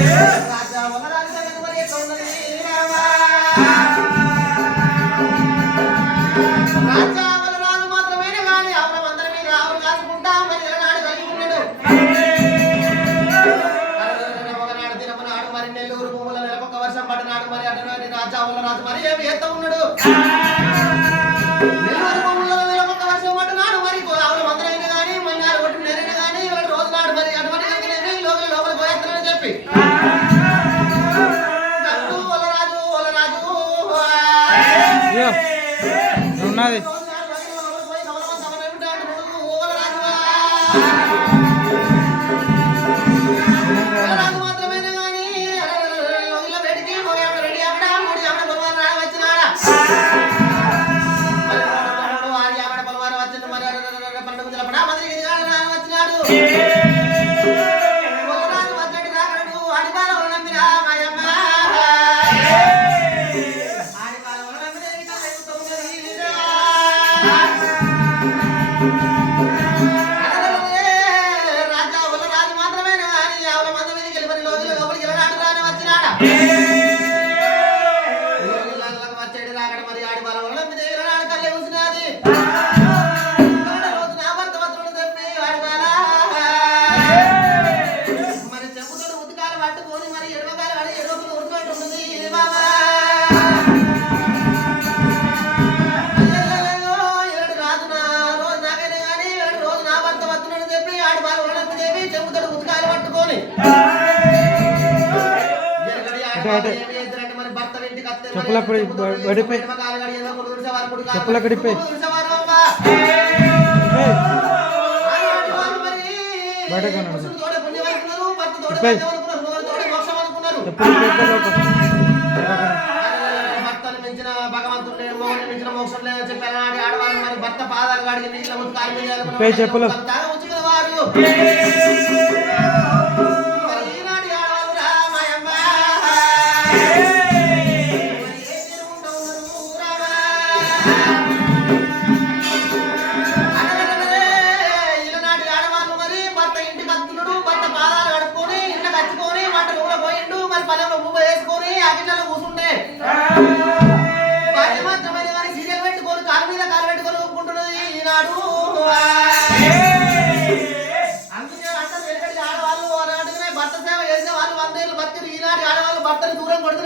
Yeah. 아이 పట్టుకొని మరి ఎడవకాల పడి ఎడవకులు ఉంటుంది. బాబా? ఏడు రాదు చెప్పుల కడిపోయి బయటకు భర్తను మించిన భగవంతుడు లేడు మోహన్ మించిన మోక్షం లేదని చెప్పి అలాంటి ఆడవాళ్ళు మరి భర్త పాదాలు అడిగి నీళ్ళ ముందు కాలు మీద చెప్పులు. Yeah.